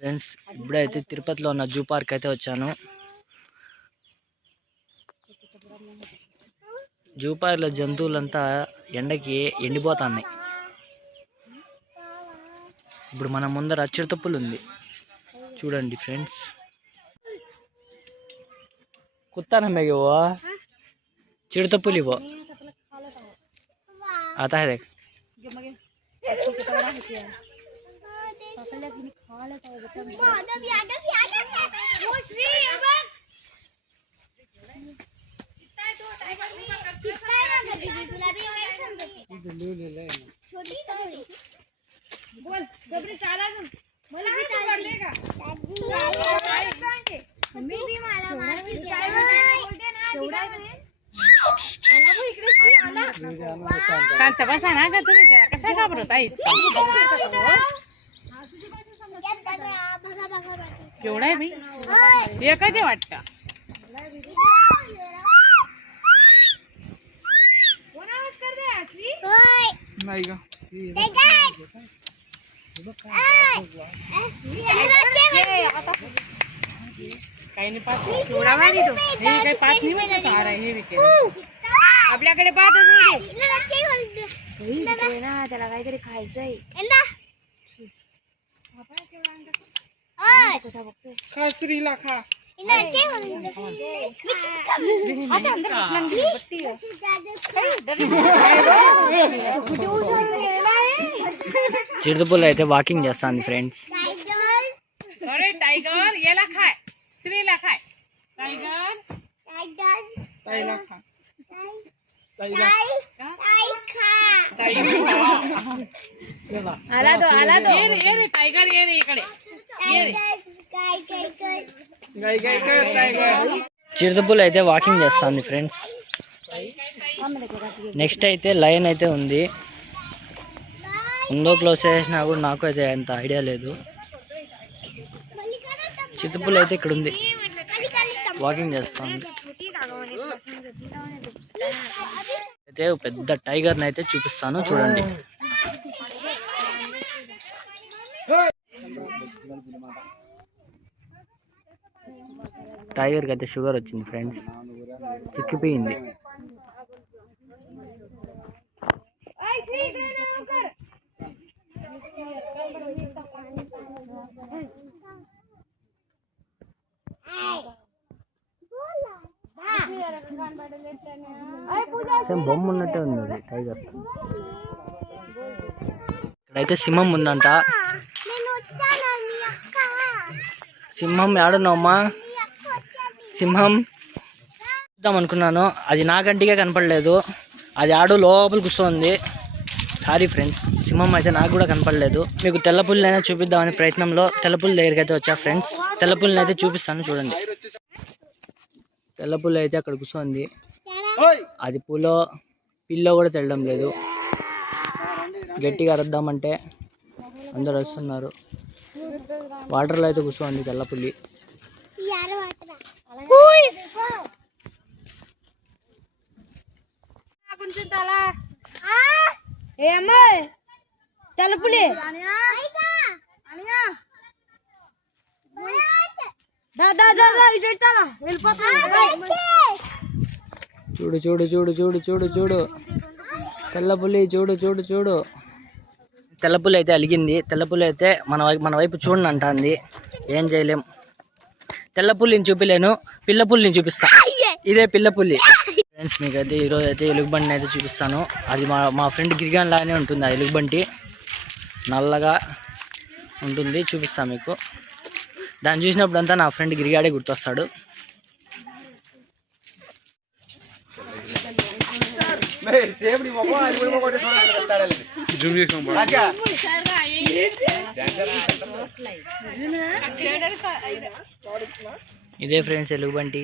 Friends ఇప్పుడైతే తిరుపతిలో ఉన్న జూ పార్క్ అయితే వచ్చాను. జూ పార్క్లో జంతువులంతా ఎండకి ఎండిపోతున్నాయి. ఇప్పుడు మన ముందర చిరుతపులు ఉంది చూడండి ఫ్రెండ్స్. కుత్తాన మేగో చిరుతపులి वो आता है देख. बोल गबरी चाला मला हात करलेगा मी भी मला मारती बोलते ना तेवढा आला वो इकडे आला शांत बसा ना का तुम्ही त्याला कशा घाबरत आहे केवढा आहे मी एकच वाटतं कोण आवाज करते असली नाही का काही नाही पाच केवढा वाणी तो हे काही पाच नाही म्हणत आ रहा हे विकेट आपल्याकडे पाचच नाही ना त्याला काहीतरी खायचंय कसा बघतोय खा श्रीला खा చిరుతపులి అయితే వాకింగ్ చేస్తాంది ఫ్రెండ్స్. अरे टाइगर येला खाय श्रीला खाय टाइगर टाइला खा आला दो ये रे टाइगर ये रे इकडे ये रे गाय गाय कर टाइगर చిరుతపులి అయితే వాకింగ్ చేస్తాంది ఫ్రెండ్స్. నెక్స్ట్ అయితే లయన్ అయితే ఉంది. ఉందో క్లోజ్ చేసినా కూడా నాకు అయితే అంత ఐడియా లేదు. చిరుతపులి అయితే ఇక్కడ ఉంది వాకింగ్ చేస్తాంది. అయితే పెద్ద టైగర్ని అయితే చూపిస్తాను చూడండి. టైగర్కి అయితే షుగర్ వచ్చింది ఫ్రెండ్స్, చిక్కిపోయింది. బొమ్మ ఉన్నట్టే ఉంది టైగర్. ఇక్కడైతే సింహం ఉందంట. సింహం ఏడున్నావమ్మా? సింహం చూద్దాం అనుకున్నాను, అది నా కంటికే కనపడలేదు. అది ఆడు లోపల కూర్చోంది. సారీ ఫ్రెండ్స్, సింహం అయితే నాకు కూడా కనపడలేదు. మీకు తెల్లపుల్లి అయినా చూపిద్దామని ప్రయత్నంలో తెల్లపుల్లి దగ్గరికి అయితే వచ్చా ఫ్రెండ్స్. తెల్లపుల్లిని అయితే చూపిస్తాను చూడండి. తెల్లపుల్లి అయితే అక్కడ కూర్చోంది. అది పిల్లో కూడా తెల్లడం లేదు. గట్టిగా అరుద్దామంటే అందరు వస్తున్నారు. వాటర్లో అయితే కూర్చోండి తెల్లపుల్లి. తెల్లపులి చూడు చూడు చూడు చూడు చూడు చూడు తెల్లపులి చూడు చూడు చూడు. తెల్లపులి అయితే అలిగింది. తెల్లపులి అయితే మన వైపు చూడండి అంటుంది. ఏం చేయలేం. తెల్లపుల్లిని చూపిలేను, పిల్లపుల్లిని చూపిస్తా. ఇదే పిల్లపుల్లి ఫ్రెండ్స్. మీకైతే ఈరోజు అయితే ఎలుగుబంటిని అయితే చూపిస్తాను. అది మా ఫ్రెండ్ గిరిగాన్ లాగానే ఉంటుంది. ఆ ఎలుగుబంటి నల్లగా ఉంటుంది, చూపిస్తాను మీకు. దాన్ని చూసినప్పుడు అంతా నా ఫ్రెండ్ గిరిగాడే గుర్తొస్తాడు. ఇదే ఫ్రెండ్స్ ఎలుగుబంటి.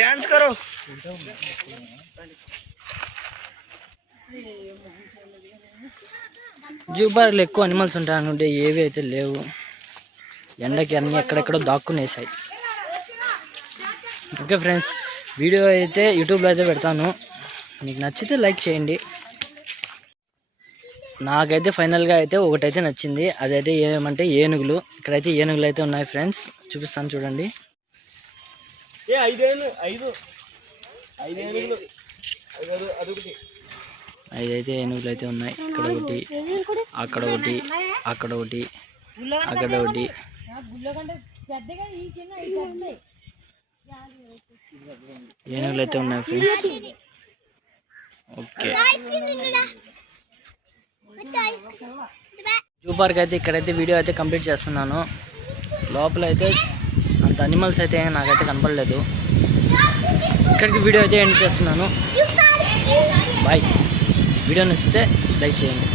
డాన్స్ కరో. జూ పార్క్లో ఎక్కువ అనిమల్స్ ఉంటాయనుకుంటే ఏవి అయితే లేవు. ఎండకి అన్నీ ఎక్కడెక్కడో దాక్కునేసాయి. ఓకే ఫ్రెండ్స్, వీడియో అయితే యూట్యూబ్లో అయితే పెడతాను. మీకు నచ్చితే లైక్ చేయండి. నాకైతే ఫైనల్గా అయితే ఒకటైతే నచ్చింది. అదైతే ఏమంటే ఏనుగులు. ఇక్కడైతే ఏనుగులు అయితే ఉన్నాయి ఫ్రెండ్స్, చూపిస్తాను చూడండి. 5 అయితే ఏనుగులు అయితే ఉన్నాయి. ఇక్కడ ఒకటి, అక్కడ ఒకటి, అక్కడ ఒకటి, అక్కడ ఒకటి. ఏనుగులు అయితే ఉన్నాయి ఫ్రెండ్స్. ఓకే, జూ పార్క్ అయితే ఇక్కడైతే వీడియో అయితే కంప్లీట్ చేస్తున్నాను. లోపల అయితే అంత అనిమల్స్ అయితే నాకైతే కనపడలేదు. ఇక్కడికి వీడియో అయితే ఎండ్ చేస్తున్నాను. బాయ్. వీడియో నచ్చితే లైక్ చేయండి.